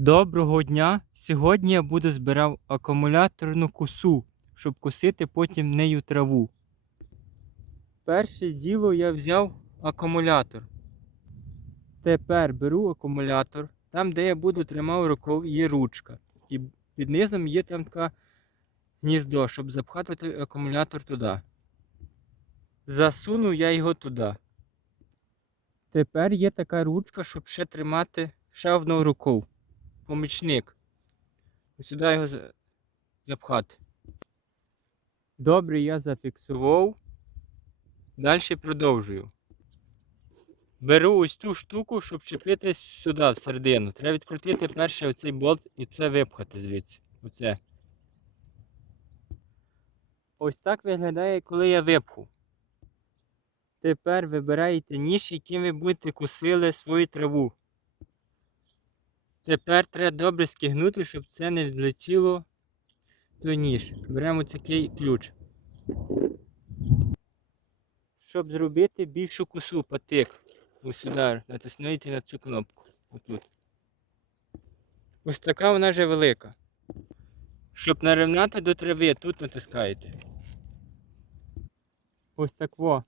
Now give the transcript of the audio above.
Доброго дня! Сьогодні я буду збирав акумуляторну косу, щоб косити потім нею траву. Перше діло я взяв акумулятор. Тепер беру акумулятор. Там, де я буду тримав рукою, є ручка. І під низом є там така гніздо, щоб запхати акумулятор туди. Засунув я його туди. Тепер є така ручка, щоб ще тримати ще одну рукою. Помічник. Сюди його запхати. Добре, я зафіксував. Далі продовжую. Беру ось ту штуку, щоб чіпити сюди, всередину. Треба відкрутити перше оцей болт і це випхати звідси. Оце. Ось так виглядає, коли я випху. Тепер вибираєте ніж, яким ви будете косили свою траву. Тепер треба добре скигнути, щоб це не злетіло той ніж. Беремо такий ключ. Щоб зробити більшу косу, патик. Ось сюди натиснути на цю кнопку. Отут. Ось така вона вже велика. Щоб нарівняти до трави, тут натискаєте. Ось так во.